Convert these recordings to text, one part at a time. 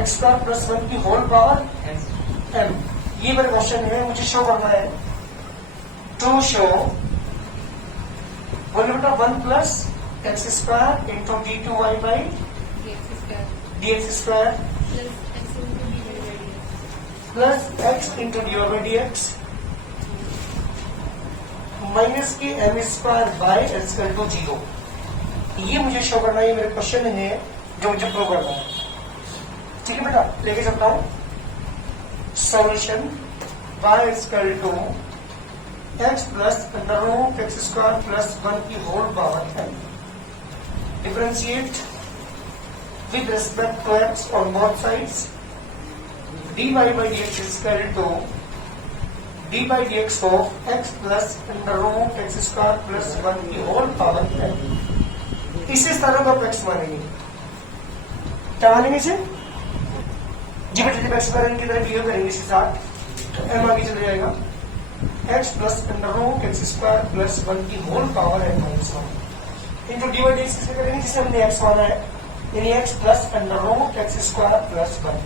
X square plus 1 की whole power m। ये मेरा क्वेश्चन है, मुझे शो करना है। टू शो बोले बेटा 1 plus x square into d two y by d x square plus x into d y by d x minus के m square by s to 0। ये मुझे शो करना है, ये मेरे क्वेश्चन है जो मुझे प्रूव करना है। ठीक है बेटा, लेके चलता हूं। Solution y equal to x plus under root x square plus 1 की whole power m। Differentiate with respect to x on both sides. dy by dx equal to d by d x of x plus under root x square plus 1 की whole power m। इसे सारों का x मानेंगे, क्या मानेंगे इसे? जी बेटा, जब एक्स स्क्वायर की तरह बिहेव करेंगे इसके साथ तो m आगे चले जाएगा। X plus under root x square plus 1 की whole power m minus 1 into d by d x किसे करेंगे जिसे हमने एक्स माना है, यानी x plus under root x square plus 1।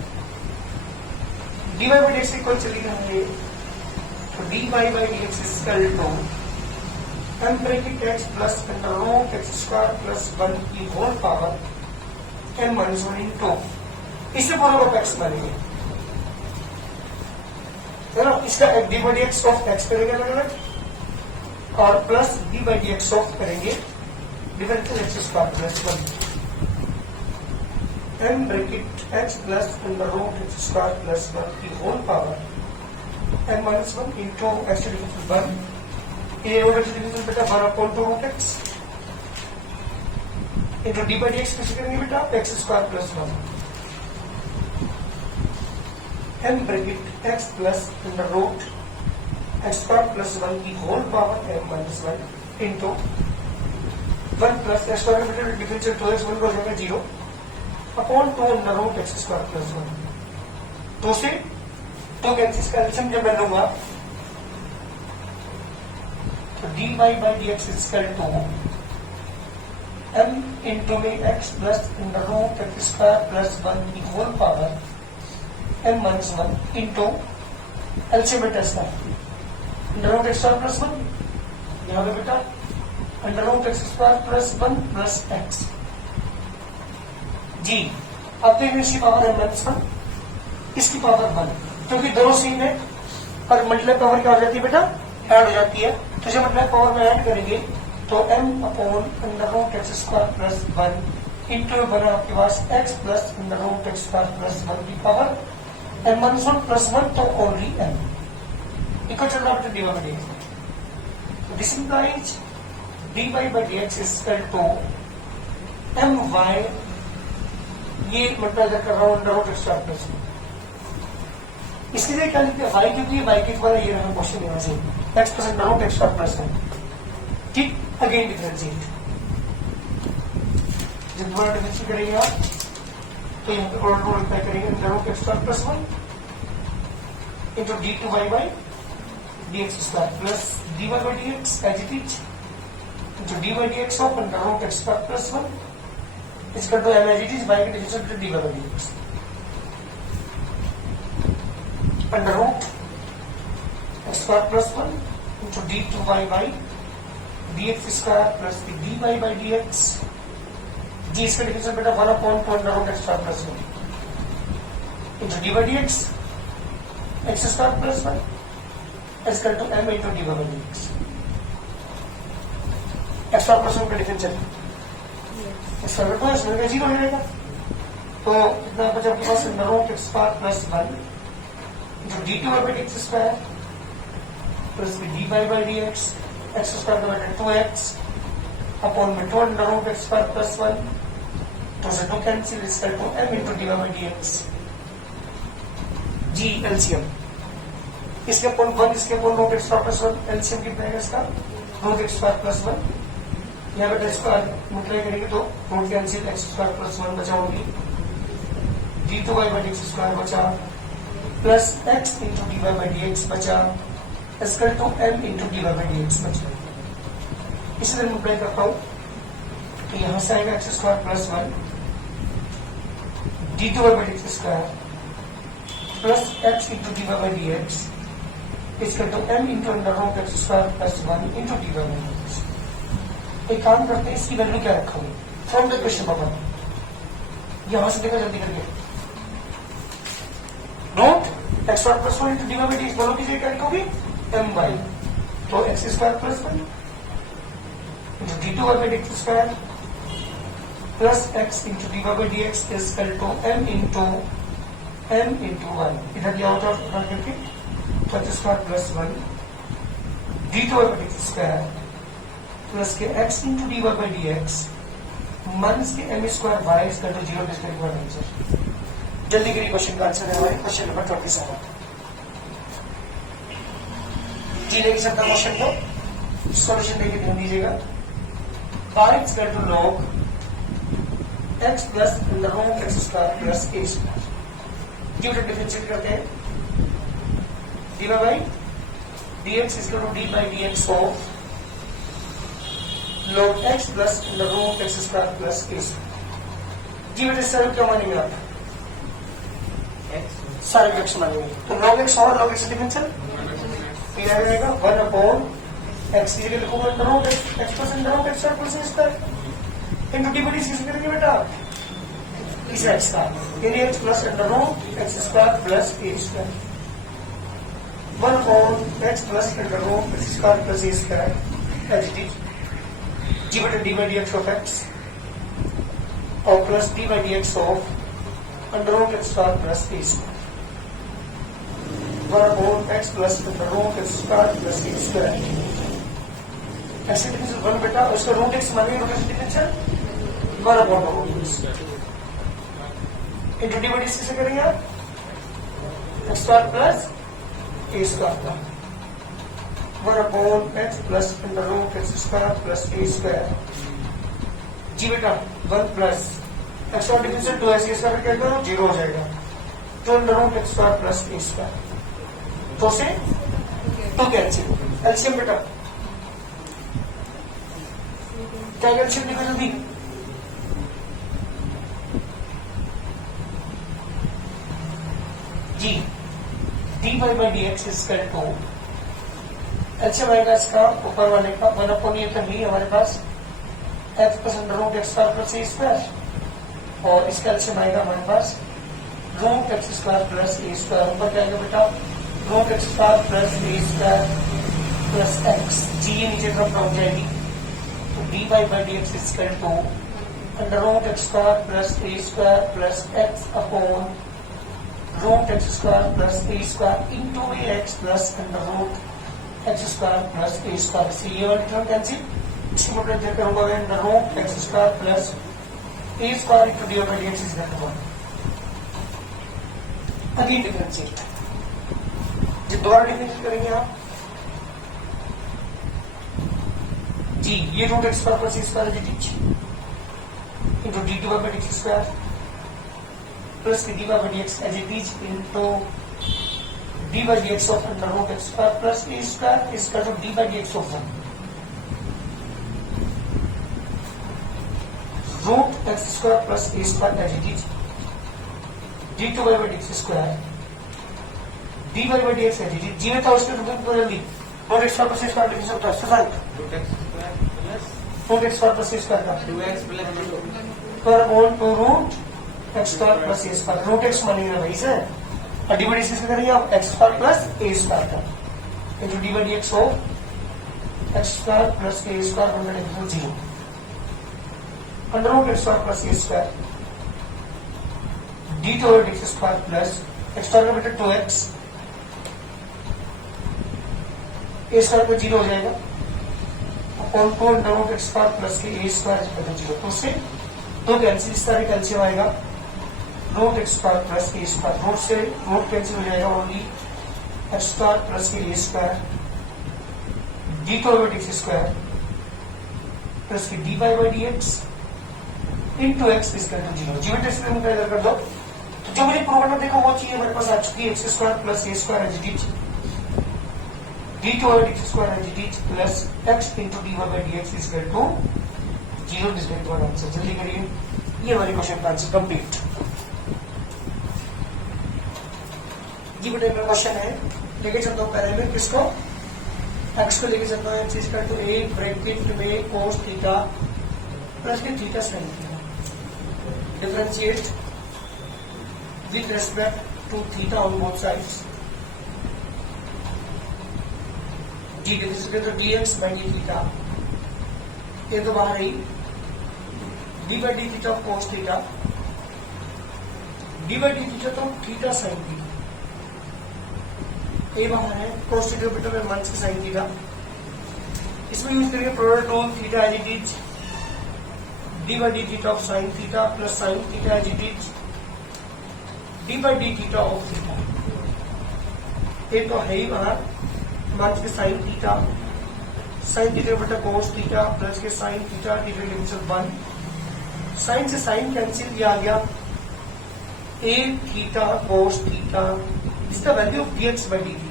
D by d x equal चली जाएंगे तो d by d x equal to m bracket x plus under root x square plus 1 की whole power m minus 1 into इससे पूरा को x मानेंगे, है ना। इसका d by d x of x करेंगे अलग अलग और plus d by d x of करेंगे differential x square plus 1 m bracket x plus under root x square plus 1 की whole power m minus 1 into x differential 1। ये होगा differential बेटा 1 upon 2 root x into d by d x कैसे करेंगे बेटा, x square plus 1 m bracket x plus under root x square plus 1 की whole power m minus 1 into 1 plus x square differential 2x 1 हो जाएगा 0 upon 2 under root x square plus 1। 2 से 2 cancel का LCM जब मैं लूंगा तो d by d x equal to m into में x plus under root x square plus 1 की whole power m minus 1 into LCM बेटा इसका under root x square plus 1, यहाँ पे बेटा under root x square plus 1 plus x. जी अब देखिए इसकी पावर m माइनस 1 इसकी पावर 1, क्योंकि दोनों सेम है पर मल्टीप्लाई पावर क्या हो जाती है बेटा, ऐड हो जाती है। तो जब मल्टीप्लाई पावर में ऐड करेंगे तो m upon under root x square plus 1 into बना आपके पास x plus under root x square plus 1 की पावर m माइनस 1 प्लस 1 तो ओनली m इक्वल चल रहा है d by d x. This implies d by d x equal to m y, ये मतलब कर रहा हूं under root x square plus 1। इसके लिए क्या लिखते हैं y, क्योंकि y के द्वारा ये रहा क्वेश्चन यहाँ से x plus under root x square plus 1। ठीक, अगेन डिफरेंशिएट जब दोबारा डिफरेंशिएट करेंगे आप तो यहाँ पे प्रोडक्ट मल्टीप्लाई करेंगे under root x square plus 1 into d two y by d x square plus d y by d x as it is into d by d x of under root x square plus 1 इसका तो m as it is by के differential d y by d x under root x square plus 1 into d two y by d x square plus d y by d x. जी इसका differential बेटा 1 upon 2 under root x square plus 1 into d by d x x square plus 1 equal to m into d by d x. X square plus 1 का differential x square plus 1 का 0 हो जाएगा, तो इतना बचा आपके पास under root x square plus 1 into d two by d x square plus d by d x x square divided 2x upon में 2 under root x square plus 1 तो से 2 cancel equal to m into d by d x. जी LCM इसके upon 1 इसके upon root x square plus 1 LCM कितना है इसका, root x square plus 1। यहाँ पे इसको मल्टीप्लाई करेंगे तो root cancel x square plus 1 बचा होगी, d two y by d x square बचा plus x into d y by d x बचा equal to m into d y by d x बचा। इसी तरह मल्टीप्लाई करता हूं तो यहां से आएगा x square plus 1 d2 by dx square plus x into dy by dx is equal to m into under root x square plus 1 into dy by dx। एक काम करते हैं, इसकी वैल्यू क्या रखोगे फ्रॉम द क्वेश्चन पेपर, यहां से देखो जल्दी करके। Root x square plus 1 into dy by dx दोनों की जगह क्या लिखोगे m by, तो x square plus 1 into d2 by dx square plus x into dy by dx is equal to m into 1। इधर लिया होता है करके तो x square plus 1 d2 by dx square plus के x into dy by dx minus के m square y is equal to 0 displace का answer. जल्दी करिए, क्वेश्चन का आंसर है हमारे क्वेश्चन नंबर 27। जी देखिए सबका क्वेश्चन को सॉल्यूशन देखिए, ध्यान दीजिएगा। y is equal to log x plus under root x square plus a square, जी उसे डिफरेंशिएट करते हैं। dy by dx is equal to d by dx of log x plus under root x square plus a square. जी बेटे सारे क्या मानेंगे आप? सारे x मानेंगे, तो log x और log x डिफरेंशियल क्या आ जाएगा 1 अपॉन x की जगह लिखूंगा under root x plus under root x square plus a square into d by d c करेंगे बेटा इस x का यानी x plus under root x square plus a square 1 upon x plus under root x square plus a square as it is. जी बेटा d by d x of x और plus d by d x of under root x square plus a square 1 upon x plus under root x square plus a square. ऐसे differential 1 बेटा, उसका root x मानेंगे root x differential 1 upon root x into d by d से करेंगे आप x square plus a square का 1 upon x plus under root x square plus a square. जी बेटा 1 प्लस x स्क्वायर डिफरेंशियल 2 ऐसे square क्या करो 0 हो जाएगा, तो under root x square plus a square, तो से तो कैंसिल एलसीएम बेटा क्या एलसीएम निकल जल्दी। जी d y by d x equal to LCM आएगा इसका ऊपर वाले का 1 अपॉन ये तो नहीं हमारे पास x plus under root x square plus a square और इसका एलसीएम आएगा हमारे पास root x square plus a square, ऊपर क्या आएगा बेटा root x square plus a square plus x। जी ये नीचे तरफ पहुंच जाएगी, तो d y by d x equal to under root x square plus a square plus x upon root x square plus a square into x plus under root x square plus a square. से ये वाली term cancel, इसकी multiply करूंगा मैं under root x square plus a square into d by d x equal to 1। Again differentiate, जब दोबारा differentiate करेंगे आप जी ये root x square plus a square into d two by d x square plus d by d x as it is into d by d x of under root x square plus a square इसका जो d by d x of 1 root x square plus a square as it is d two by d x square d by d x as it is. जी में था उसके root को जल्दी root x square plus a square difference होता है sir root x square plus a square का 2x plus पर on two root x square plus a square root x मानिएगा भाई सर और डी बाई डी एक्स करेंगे आप x square plus a square का into d by d x of x square plus a square का difference 0 under root x square plus a square d two by d x square plus x square का बेटा 2x a square का 0 हो जाएगा upon two under root x square plus के a square equal to 0। तो उससे दो cancel, इस तरह कैल्शियम आएगा root x square plus a square, root से रूट कैंसिल हो जाएगा ओनली x स्क्वायर प्लस के a square d two by d x square plus के d by by d x into x equal to 0। Geometric experiment इधर कर दो, तो जो मुझे प्रूव करना देखो वो चीज हमारे पास आ चुकी है x square plus a square as it is d two by d x square as it is plus x into d by d x equal to 0 displace का आंसर। जल्दी करिए, ये हमारी क्वेश्चन का आंसर कंप्लीट। ये बटे मेरा question है, लेके चलता हूँ पहले में किसको, एक्स को लेके चलता हूँ, x equal to a bracket में कोस थीटा प्लस के theta sine theta, differentiate with respect to theta on both sides, d तो d x by d theta, ये तो बाहर ही d by d theta of cos theta, d by d theta तो theta sine theta, ये बाहर है cos theta बेटा में माइनस का साइन थीटा, इसमें यूज करेंगे product rule theta as it is d by d theta of sine theta plus sine theta as it is d by d theta of theta, ये तो है ही बाहर minus के साइन थीटा बेटा cos theta plus के sine theta theta division 1, sine से sine cancel किया गया, a theta cos theta is the value of dx by dt।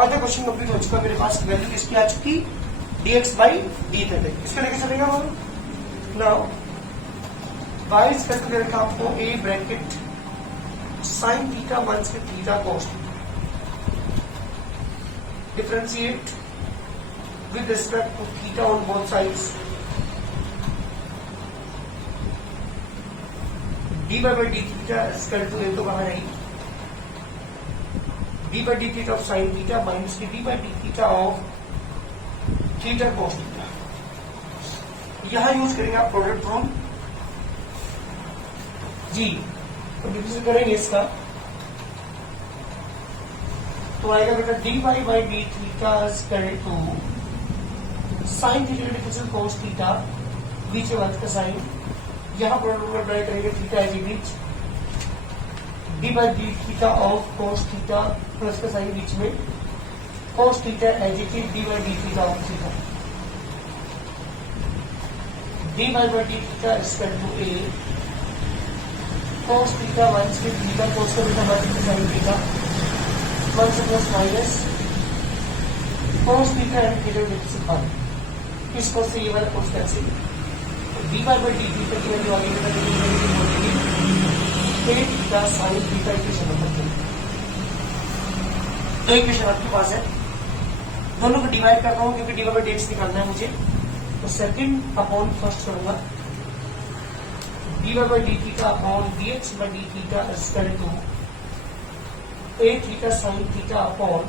आधा क्वेश्चन कंप्लीट हो चुका, मेरे पास वैल्यू किसकी आ चुकी, dx by dt थे, इसको लेके चलेगा हम now y is equal to रखा आपको a bracket sine theta minus के theta cos differentiate with respect to theta on both sides, d by d theta is equal to a तो बाहर आई d by d theta of sine theta minus की d by d theta of theta cos theta, यहां use करेंगे आप product rule जी, तो difference करेंगे इसका तो आएगा बेटा d by by d theta is equal to sine theta differential cos theta, बीच में बात का साइन, यहां प्रोडक्ट रूल अप्लाई करेंगे theta as it is d by d theta of cos theta plus का साइन बीच में cos theta as it is d by d theta of theta, d by d theta is equal to a cos theta minus के theta cos का बेटा minus का sine theta minus plus minus cos theta and theta difference 1, इस कोस से ये वाला cos cancel, d by d theta की value आगे बेटा theta sine theta equation number 3, दो इक्वेशन आपके पास है, दोनों को डिवाइड करता हूं क्योंकि डी बाई डी एक्स निकालना है मुझे, तो सेकंड अपॉन फर्स्ट करूंगा, d by d theta upon d x by d theta is equal to a theta sine theta upon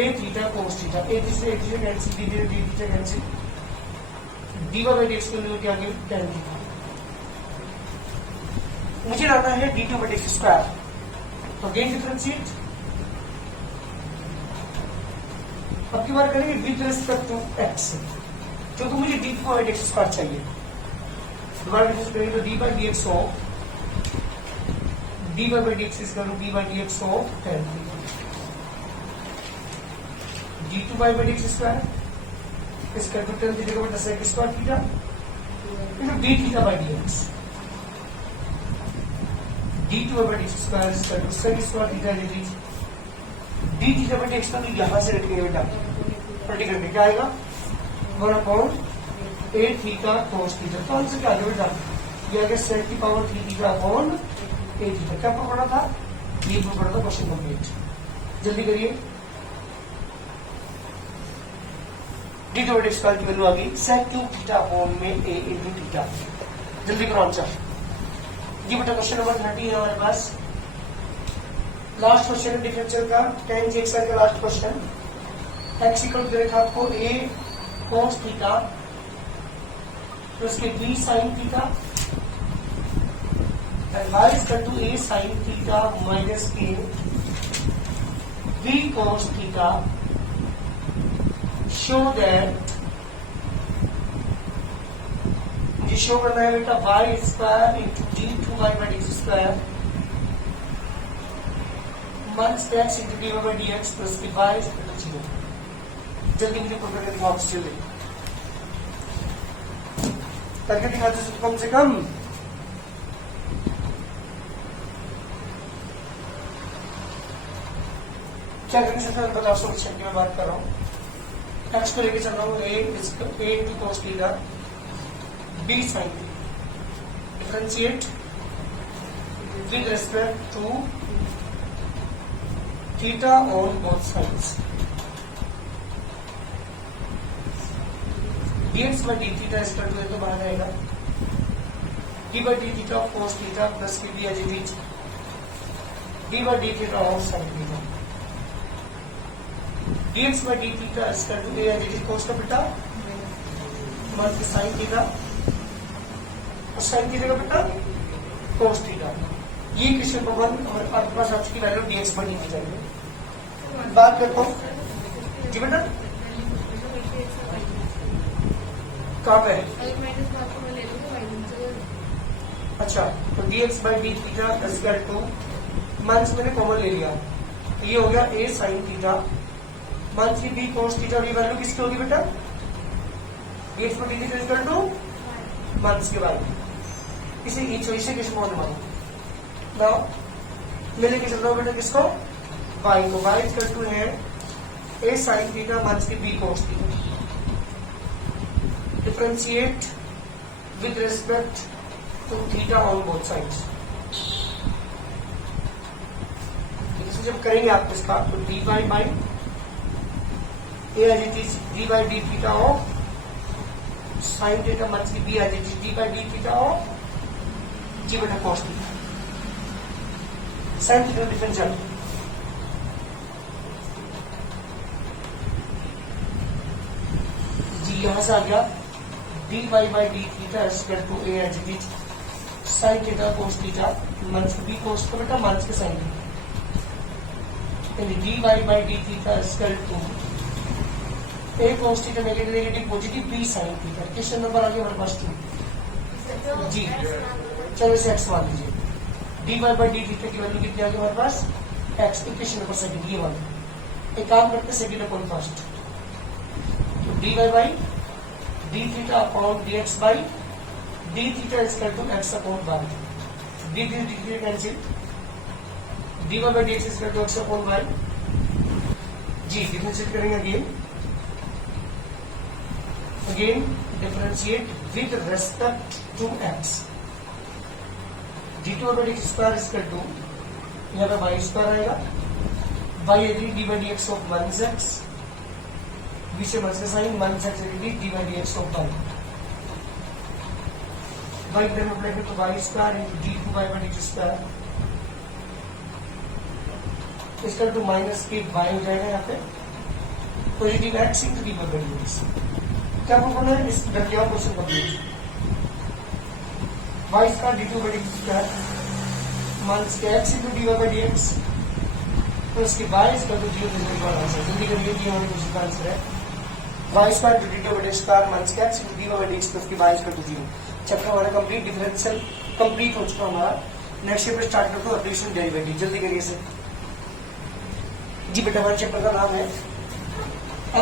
a theta cos theta, a theta cancel d theta cancel, d by d x की value क्या आ गई tan theta, मुझे लाना है d2 बटे x square, तो again differentiate, अब की बार करेंगे विद रिस्पेक्ट टू x, क्योंकि मुझे d2 बटे एक्स स्क्वायर चाहिए, दोबारा डिफरेंस करेंगे तो d by d x of d by d x is equal to b by d x of tan theta, d2 by d x square is equal to tan theta का बटा sec square theta into d theta by d x, d2 by d square is equal to sec square theta dt, d theta by dx को यहां से रखेंगे बेटा, पलटी करके क्या आएगा 1 upon a theta cos theta, तो आंसर क्या आ गया बेटा, ये आ गया sec की power 3 theta upon a theta, क्या प्रूव करना था, ये प्रूव करना था, क्वेश्चन कंप्लीट, जल्दी करिए, d2 by d स्क्वायर की वैल्यू आ गई sec क्यूब थीटा अपॉन में a इनटू थीटा, जल्दी करो आंसर, ये बेटा क्वेश्चन नंबर 30 है हमारे पास, लास्ट क्वेश्चन है डिफरेंशियल का, tan g x का last question, x equal to देखा आपको a cos थीटा प्लस के b sin theta and y equal to a sin theta minus के b cos theta, show that, मुझे show करना है बेटा y square into d2 y by d square minus x into d by d x plus की y is equal to 0, जल्दी मुझे prove करके दिखाओ, जल्दी करके दिखाते हैं कम से कम, क्या करने से पहले बता सोल्यूशन की मैं बात कर रहा हूँ, x को लेके चल रहा हूँ a into cos theta b sin theta, differentiate with respect to theta on both sides. dx by d theta is equal to तो बाहर आएगा d by d theta of cos theta plus b by d theta d by d theta of sin theta. dx by d theta is equal to a as cos का बेटा minus sin theta और sin theta का बेटा cos theta. ये question number 1 हमारे पास आ चुकी value dx by d theta है. बात करता हूँ जी बेटा कहाँ पे है. अच्छा तो dx by d theta is equal to minus मैंने कॉमन ले लिया तो ये हो गया a sin theta minus b cos theta. और ये वैल्यू किसकी होगी बेटा dx by d theta is equal to minus के बाद इसे इसे किसको मानो ना मैं लेके चल रहा हूँ बेटा किसको y को. y इक्वल टू है a sin थीटा माइनस के b cos theta. Differentiate with respect to theta on both sides. इसे जब करेंगे आप इसका तो dy by a as it is d by d theta of sin theta minus b as it is d by d theta of g बटा cos theta. sin theta differential जी यहां से आ गया dy by d theta is equal to a as it is sin theta cos theta minus b cos का बेटा minus के sin theta. dy by d theta is equal to a cos theta negative negative positive b sin theta. Question number आ गया हमारे पास 2 जी. चलो इसे x मान लीजिए. dy बाई d थीटा की वैल्यू कितनी आ गई हमारे पास x. इक्वेशन नंबर सेकंड ये वाला. एक काम करते सेकंड अपॉन फर्स्ट. तो dy by d theta upon dx by d theta is equal to x upon y. d theta cancel dy बाई dx is equal to x upon y. जी differentiate करेंगे again differentiate with respect to x. d2 by dx square is equal to यहाँ पे y square आएगा y agree d by dx of minus x b से minus का sign minus x agree d by dx of y. y इधर में apply करें तो y square into d2 y by dx square इसका two minus के y हो जाएगा यहाँ पे positive x into d by dx. क्या बोलना है इस गलतियां question complete. y square d2 by dx square minus के x into dy by dx plus के y is equal to 0 digit वाला आंसर. जल्दी करिए ये हमारे क्वेश्चन का आंसर है y square d2 by dx square minus के x into dy by dx plus के y is equal to 0. Chapter हमारा कंप्लीट डिफरेंशियल कंप्लीट हो चुका हमारा. नेक्स्ट चैप्टर स्टार्ट करते हैं एप्लीकेशन डेरिवेटिव. जल्दी करिए इसे जी बेटा. हमारे चैप्टर का नाम है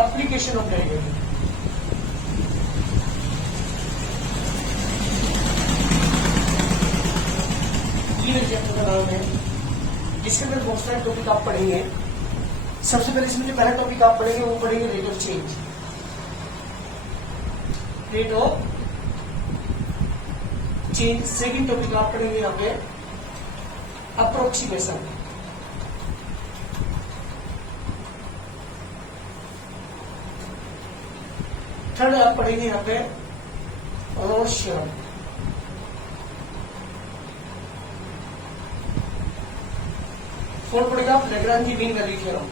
एप्लीकेशन ऑफ डेरिवेटिव. चैप्टर का नाम है जिसके अंदर बहुत सारे टॉपिक आप पढ़ेंगे. सबसे पहले इसमें जो पहला टॉपिक आप पढ़ेंगे वो पढ़ेंगे rate of change. Rate of change. Second topic आप पढ़ेंगे यहाँ पे अप्रोक्सीमेशन. थर्ड आप पढ़ेंगे यहाँ पे रोल्स थ्योरम. फोर्थ पढ़ेगा आप Lagrange mean value theorem.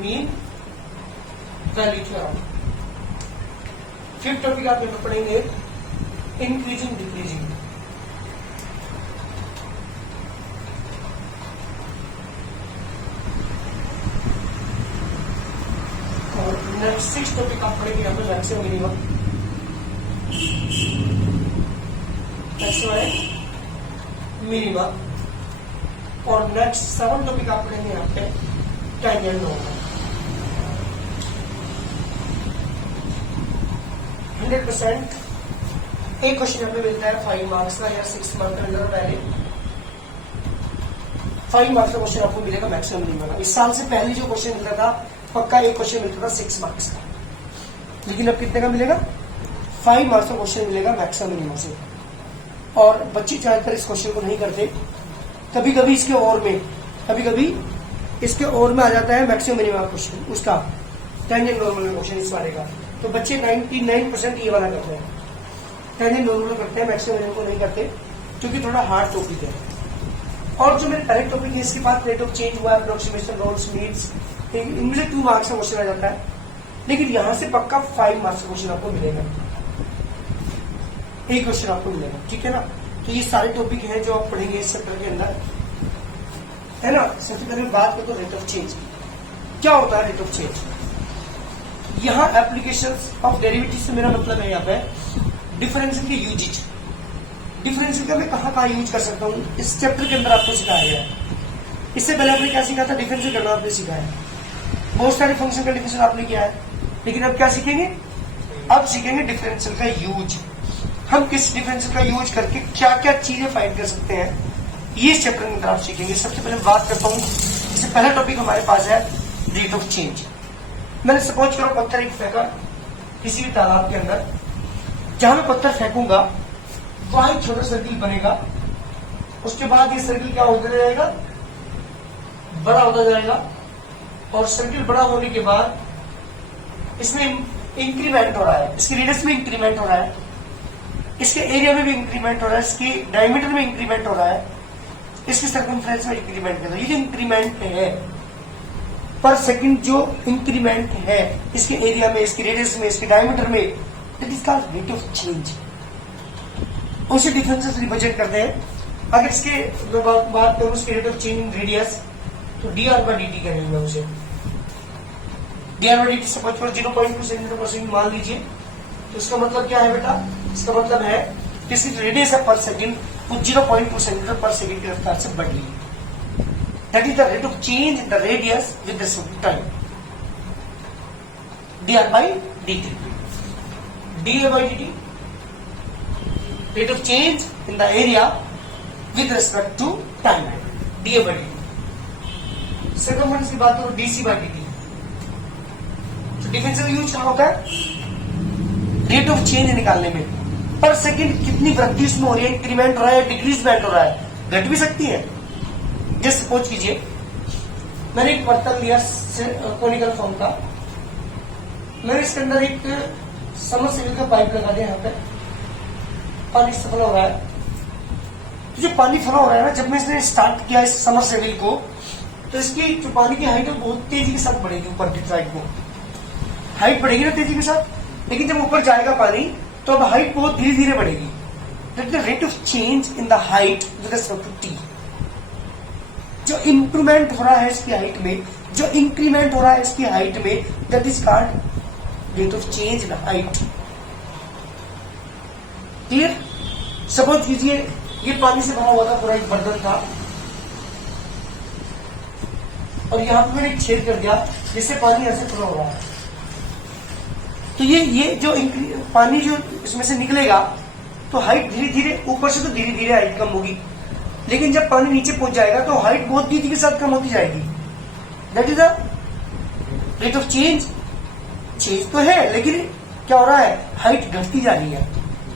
Mean value theorem. Fifth topic आप यहाँ पढ़ेंगे इंक्रीजिंग डिक्रीजिंग. और नेक्स्ट सिक्स टॉपिक आप पढ़ेंगे यहाँ पे मैक्सिमम मिनिमम. मिनिमा. और नेक्स्ट 7 टॉपिक आप पढ़ेंगे यहाँ पे टैंजेंट होगा. 100% एक क्वेश्चन हमें मिलता है 5 मार्क्स का या 6 मार्क्स का मिलता है. पहले 5 मार्क्स का क्वेश्चन आपको मिलेगा मैक्सिमम मिनिमम. इस साल से पहले जो क्वेश्चन मिलता था पक्का एक क्वेश्चन मिलता था 6 मार्क्स का. लेकिन अब कितने का मिलेगा 5 मार्क्स का क्वेश्चन मिलेगा मैक्सिमम मिनिमम से। और बच्चे ज्यादातर इस क्वेश्चन को नहीं करते, कभी कभी इसके और में आ जाता है मैक्सिमम मिनिमम क्वेश्चन, उसका टेंजेंट नॉर्मल क्वेश्चन इस वाले का। तो बच्चे 99% ये वाला करते हैं, टेंजेंट नॉर्मल करते हैं, मैक्सिमम मिनिमम को नहीं करते क्योंकि थोड़ा हार्ड टॉपिक है। और जो मेरे पहले टॉपिक है इसके बाद रेट ऑफ चेंज हुआ, अप्रोक्सीमेशन, रोल्स, मीन्स, इनमें से 2 मार्क्स का क्वेश्चन आ जाता है, लेकिन यहां से पक्का 5 मार्क्स का क्वेश्चन आपको मिलेगा, एक क्वेश्चन आपको मिलेगा, ठीक है ना। तो ये सारे टॉपिक हैं जो आप पढ़ेंगे इस चैप्टर के अंदर, है ना। सबसे पहले बात करें तो रेट ऑफ चेंज क्या होता है। रेट ऑफ चेंज यहाँ एप्लीकेशंस ऑफ डेरिवेटिव से मेरा मतलब है यहाँ पे डिफरेंशियल के यूजेज। डिफरेंशियल का मैं कहाँ यूज कर सकता हूँ इस चैप्टर के अंदर आपको सिखाया गया है। इससे पहले आपने क्या सीखा था, डिफरेंशियल करना आपने सीखा है, बहुत सारे फंक्शन का डिफरेंशियल आपने किया है, लेकिन अब क्या सीखेंगे, अब सीखेंगे डिफरेंशियल का यूज। हम किस डिफरेंशियल का यूज करके क्या क्या चीजें फाइंड कर सकते हैं ये इस चैप्टर के अंदर आप सीखेंगे। सबसे पहले बात करता हूँ, इससे पहला टॉपिक हमारे पास है रेट ऑफ चेंज। मैंने सपोज करो पत्थर एक फेंका किसी भी तालाब के अंदर, जहां मैं पत्थर फेंकूंगा वहां एक छोटा सर्किल बनेगा, उसके बाद ये सर्किल क्या होता जाएगा, बड़ा होता जाएगा, और सर्किल बड़ा होने के बाद इसमें इंक्रीमेंट हो रहा है, इसकी रेडियस में इंक्रीमेंट हो रहा है, इसके एरिया में भी इंक्रीमेंट हो रहा है, इसकी डायमीटर में इंक्रीमेंट हो रहा है, इसकी सर्कमफ्रेंस में इंक्रीमेंट कर रहा है। ये जो इंक्रीमेंट है पर सेकंड, जो इंक्रीमेंट है इसके एरिया में, इसकी रेडियस में, इसके डायमीटर में, that is called rate of change. उसे डिफरेंसेस रिप्रेजेंट करते हैं। अगर इसके बात करूं उसके rate of change in radius, तो dr/dt करेंगे उसे। dr/dt सपोज करो 0.2 सेंटीमीटर पर सेकंड मान लीजिए, तो इसका मतलब क्या है बेटा, इसका मतलब है कि इसकी रेडियस है पर सेकंड वो 0.2 सेंटीमीटर पर सेकंड की रफ्तार से बढ़ रही है। That is the rate of change in the radius with respect to time, dr/dt। dA/dt rate of change in the area with respect to time, dA/dt। Second की बात करो dC/dt। तो डिफरेंशियल यूज कहां होता है, रेट ऑफ चेंज निकालने में, पर सेकंड कितनी वृद्धि उसमें हो रही है, इंक्रीमेंट हो रहा है, डिक्रीजमेंट हो रहा है, घट भी सकती है। जैसे सपोज कीजिए मैंने एक बर्तन लिया कोनिकल फॉर्म का, मैंने इसके अंदर एक समरसेबल का पाइप लगा दिया, यहाँ पे पानी फ्लो हो रहा है। तो जो पानी फ्लो हो रहा है ना, जब मैं इसने स्टार्ट किया इस समरसेबल को, तो इसकी जो पानी की हाइट है बहुत तेजी के साथ बढ़ेगी, ऊपर की साइड को हाइट बढ़ेगी ना तेजी के साथ, लेकिन जब ऊपर जाएगा पानी तो अब हाइट बहुत धीरे धीरे बढ़ेगी। That the rate of change in the height with respect to t. जो इंप्रूवमेंट हो रहा है इसकी हाइट में, जो इंक्रीमेंट हो रहा है इसकी हाइट में, that is called rate of change in height. Clear. Suppose कीजिए ये पानी से भरा हुआ था, पूरा एक बर्तन था, और यहां पर मैंने एक छेद कर दिया जिससे पानी ऐसे फ्लो हो रहा है। तो ये जो पानी जो इसमें से निकलेगा, तो हाइट धीरे धीरे, ऊपर से तो धीरे धीरे हाइट कम होगी, लेकिन जब पानी नीचे पहुंच जाएगा तो हाइट बहुत तेजी के साथ कम होती जाएगी। That is the rate of change. Change तो है, लेकिन क्या हो रहा है, हाइट घटती जा रही है,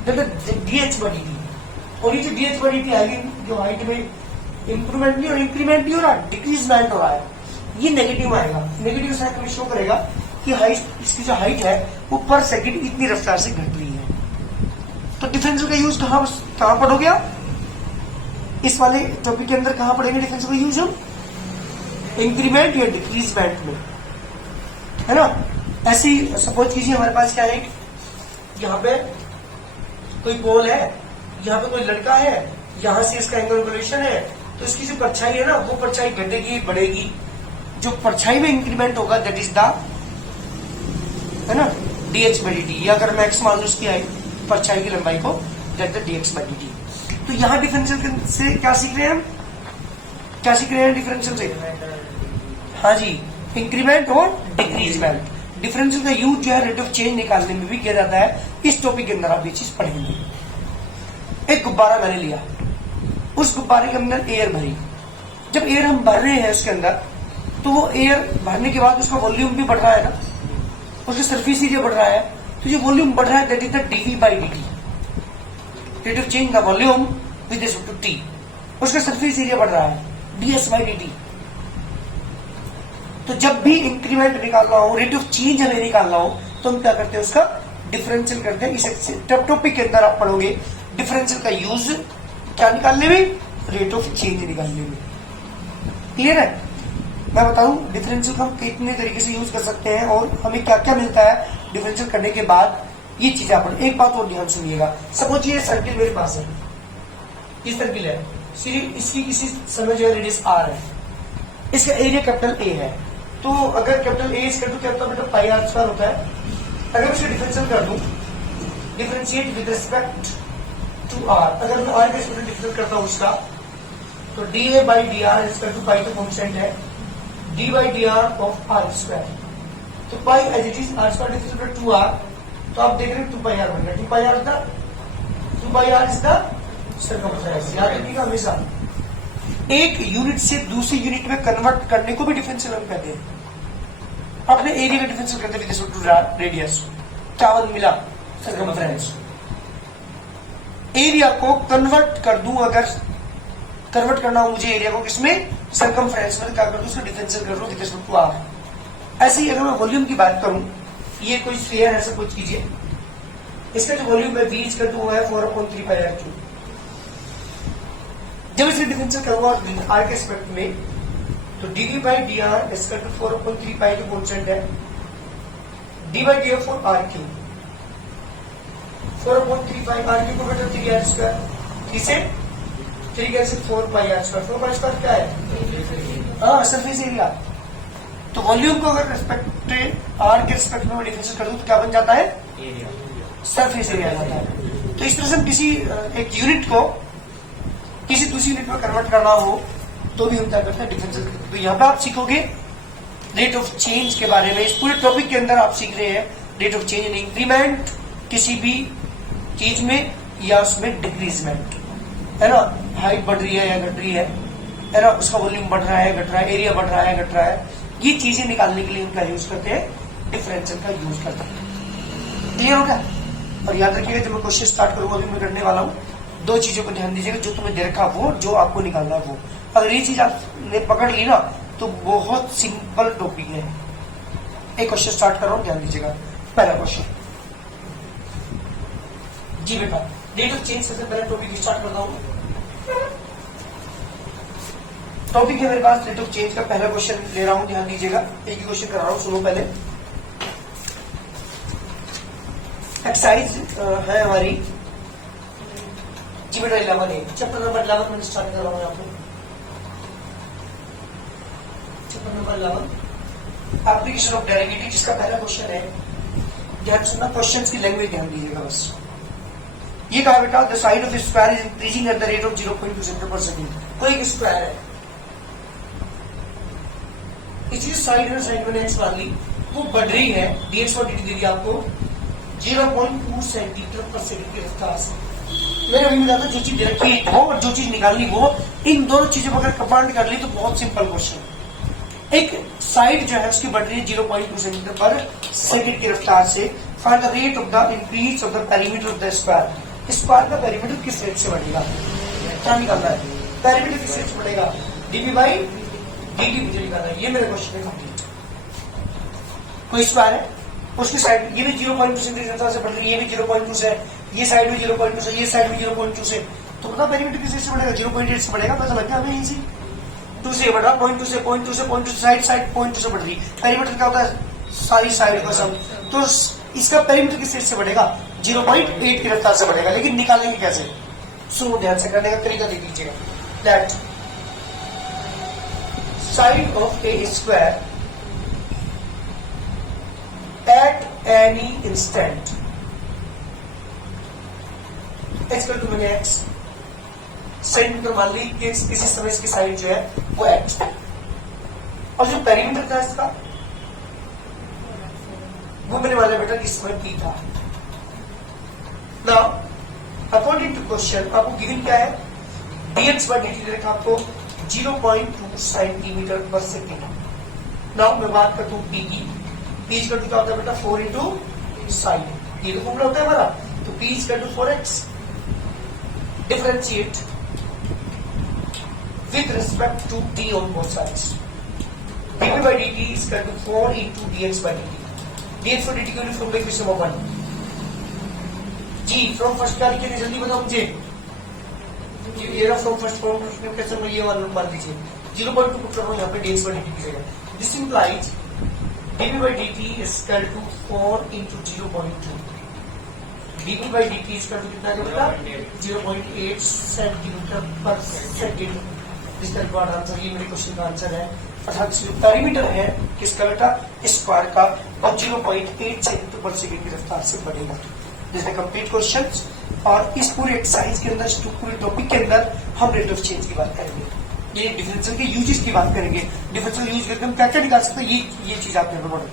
दैट इज dH/dt। और ये जो dH/dt आएगी, जो हाइट में इंप्रूवमेंट नहीं और इंक्रीमेंट नहीं हो रहा, डिक्रीजमेंट हो रहा है, ये नेगेटिव आएगा। नेगेटिव साइड में शो करेगा कि हाइट, इसकी जो हाइट है वो पर सेकंड इतनी रफ्तार से घट रही है। तो डिफरेंशियल का यूज कहां पर हो गया, इस वाले टॉपिक के अंदर कहां पढ़ेंगे डिफरेंशियल का यूज हम, इंक्रीमेंट या डिक्रीजमेंट में, है ना। ऐसे ही सपोज कीजिए हमारे पास क्या है, यहाँ पे कोई पोल है, यहाँ पे कोई लड़का है, यहां से इसका एंगल रेगुलेशन है, तो इसकी जो परछाई है ना, वो परछाई घटेगी बढ़ेगी। जो परछाई में इंक्रीमेंट होगा दैट इज द, है ना, dH/dt। या अगर मैक्स मान लो उसकी परछाई की लंबाई को, दैट द dx/dt। तो यहाँ डिफरेंशियल से क्या सीख रहे हैं हम, क्या सीख रहे हैं डिफरेंशियल से, हाँ जी, इंक्रीमेंट और डिक्रीजमेंट। डिफरेंशियल का यूज जो है रेट ऑफ चेंज निकालने में भी किया जाता है। इस टॉपिक के अंदर आप ये चीज पढ़ेंगे। एक गुब्बारा मैंने लिया, उस गुब्बारे के अंदर एयर भरी। जब एयर हम भर रहे हैं उसके अंदर, तो वो एयर भरने के बाद उसका वॉल्यूम भी बढ़ रहा है ना, उसका सरफेस एरिया बढ़ रहा है, तो ये वॉल्यूम बढ़ रहा है, that is the dv by d t, rate of change the volume with respect to t. उसका सरफेस एरिया बढ़ रहा है, ds बाई डी टी। तो जब भी इंक्रीमेंट निकालना हो, रेट ऑफ चेंज हमें निकालना हो, तो हम क्या करते हैं, उसका डिफरेंशियल करते हैं। इस टॉपिक के अंदर आप पढ़ोगे डिफरेंशियल का यूज क्या निकालने में, रेट ऑफ चेंज निकालने में। क्लियर है? मैं बताऊं डिफरेंशियल को हम कितने तरीके से यूज कर सकते हैं और हमें क्या क्या मिलता है डिफरेंशियल करने के बाद, ये चीजें आप एक बात और ध्यान सुनिएगा। सपोज ये सर्किल मेरे पास है, ये सर्किल है, इसकी किसी समय जो है रेडियस r है, इसका एरिया कैपिटल A है। तो अगर कैपिटल A इसका तो क्या होता है बेटा, पाई r स्क्वायर होता है। अगर मैं इसे डिफरेंशियल कर दूं, differentiate with respect to r, अगर मैं r के रिस्पेक्ट डिफरेंशियल करता हूं उसका, तो dA by d r is two pi तो कॉन्स्टेंट है, d by d r of r square. तो pi as it is r square differential two r, तो आप देख रहे हैं 2 पाई r बन गया। 2 पाई r इज द सर्कमफ्रेंस। याद रखिएगा हमेशा, एक यूनिट से दूसरी यूनिट में कन्वर्ट करने को भी डिफरेंशियल हम कहते हैं। अपने एरिया का डिफरेंशियल करते हैं विद रिस्पेक्ट टू रेडियस, क्या मिला, सर्कमफ्रेंस। एरिया को कन्वर्ट कर दूं, अगर कन्वर्ट करना हो मुझे एरिया को किसमें, सर्कमफ्रेंस में, क्या कर दूं, उसको डिफरेंशियल कर दूं विद रिस्पेक्ट टू आर। ऐसे ही अगर मैं वॉल्यूम की बात करूं, ये कोई स्फीयर है, ऐसा कुछ कीजिए, इसका जो वॉल्यूम है v कर दूं है 4/3 पाई r क्यूब। जब इसे डिफरेंशियल करूंगा r के रिस्पेक्ट में, तो dv बाई डी आर इसका टू 4/3 पाई तो कॉन्स्टेंट है, d by d are for r cube, 4/3 pi r cube को बेटा 3r स्क्वायर, 3 से 3 कैसे 4 पाई r स्क्वायर। 4 पाई स्क्वायर क्या है, हाँ सरफेस एरिया। तो वॉल्यूम को अगर रिस्पेक्ट r के रिस्पेक्ट में डिफरेंशियल कर दूं तो क्या बन जाता है, सरफेस एरिया जाता है। तो इस तरह से हम किसी एक यूनिट को किसी दूसरी यूनिट में कन्वर्ट करना हो तो भी हम क्या करते हैं, डिफरेंशियल करते हैं। तो यहाँ पे आप सीखोगे रेट ऑफ चेंज के बारे में। इस पूरे टॉपिक के अंदर आप सीख रहे हैं rate of change in increment किसी भी चीज में या उसमें डिक्रीजमेंट, है ना, हाइट बढ़ रही है या घट रही है ना, उसका वॉल्यूम बढ़ रहा है घट रहा है, एरिया बढ़ रहा है घट रहा है, ये चीजें निकालने के लिए उनका यूज करते हैं, डिफरेंशियल का यूज करते हैं। क्लियर हो गया? और याद रखिएगा जब मैं क्वेश्चन स्टार्ट करूंगा अभी मैं करने वाला हूँ, 2 चीजों पर ध्यान दीजिएगा, जो तुम्हें दे रखा वो, जो आपको निकालना वो। अगर ये चीज आपने पकड़ ली ना तो बहुत सिंपल टॉपिक है। एक क्वेश्चन स्टार्ट कर रहा हूं, ध्यान दीजिएगा। पहला क्वेश्चन जी बेटा, रेट ऑफ चेंज से पहले टॉपिक स्टार्ट करता हूं। टॉपिक है मेरे पास रेट ऑफ चेंज का। पहला क्वेश्चन ले रहा हूं, ध्यान दीजिएगा, एक ही क्वेश्चन कर रहा हूं, सुनो पहले। एक्सरसाइज है हमारी जी बेटा 11 चैप्टर नंबर 11 में स्टार्ट कर रहा हूं यहाँ पे। Chapter number 11 application of derivative, जिसका पहला क्वेश्चन है। ध्यान सुनना, क्वेश्चन की लैंग्वेज ध्यान दीजिएगा बस। ये कहा बेटा the side of square is increasing at the rate of 0.2 centimetre पर सेकंड। कोई एक स्क्वायर है, इसी साइड में साइड में एक्स मान ली, वो बढ़ रही है, dx और dt दे दिया आपको 0.2 सेंटीमीटर पर सेकंड की रफ्तार से। मैंने अभी बताया था जो चीज दे रखी हो और जो चीज निकालनी वो, इन दोनों चीजों को अगर कंबाइंड कर ली तो बहुत सिंपल क्वेश्चन। एक साइड जो है उसकी बढ़ रही है 0.2 सेंटीमीटर पर सेकंड की रफ्तार से। Find the rate of the increase of the perimeter of the square. Square का पेरीमीटर किस रेट से बढ़ेगा, क्या निकालना है, पेरीमीटर किस रेट से बढ़ेगा, dv बाई dt मुझे निकालना है। ये मेरे क्वेश्चन में कंप्लीट। कोई स्क्वायर है, उसकी साइड ये भी 0.2 सेंटीमीटर से बढ़ रही है, ये भी 0.2 से, ये साइड भी 0.2 से, ये साइड भी 0.2 से, तो पता पेरीमीटर किस रेट से बढ़ेगा, 0.8 से बढ़ेगा। पता लग गया हमें इजी, 2 से बढ़ रहा, 0.2 से 0.2 से 0.2 साइड 0.2 से बढ़ रही। पेरीमीटर क्या होता है, सारी साइड का सम। तो इसका पेरीमीटर किस रेट से बढ़ेगा, 0.8 की रफ्तार से बढ़ेगा। लेकिन निकालेंगे कैसे, सुनो ध्यान से, करने का तरीका देख लीजिएगा। That side of a square at any instant x to मैंने एक्स सेंटीमीटर मान ली कि किसी समय इसकी साइड जो है वो एक्स, और जो पेरीमीटर था इसका वो मैंने वाला बेटा इस समय पी था। नाउ अकॉर्डिंग टू क्वेश्चन आपको गिवन क्या है, dx बाई dt दे रखा आपको 0.2 सेंटीमीटर पर सेकेंड। नाउ मैं बात करता हूं p की, p का क्या होता है बेटा 4 इंटू साइड, ये तो फॉर्मूला होता है हमारा। तो p equal to 4x, differentiate with respect to t on both sides. dv by dt is equal to 4 into dx by dt। dx by dt को फॉर्मूला क्वेश्चन नंबर 1 जी from first क्या लिखे थे जल्दी बताओ मुझे। ये रहा फ्रॉम फर्स्ट फॉर्म क्वेश्चन में ये वाला मान लीजिए 0.2 पुट कर रहा हूं यहां पे dx by dt की जगह। This implies dv by dt is equal to 4 into 0.2। dv by dt is equal to कितना बेटा 0.8 सेंटीमीटर पर सेकंड। इसका रिक्वायर्ड आंसर ये मेरे क्वेश्चन का आंसर है। अर्थात जो पेरीमीटर है किसका बेटा स्क्वायर का और 0.8 सेंटीमीटर पर सेकंड की रफ्तार से बढ़ेगा। This is complete question. और इस पूरे एक्सरसाइज के अंदर, इस पूरे टॉपिक के अंदर हम रेट ऑफ चेंज की बात करेंगे। ये डिफरेंशियल के यूजेस की बात करेंगे। डिफरेंशियल यूज करके हम क्या क्या निकाल सकते हैं, ये चीज आप यहाँ पर पढ़ो।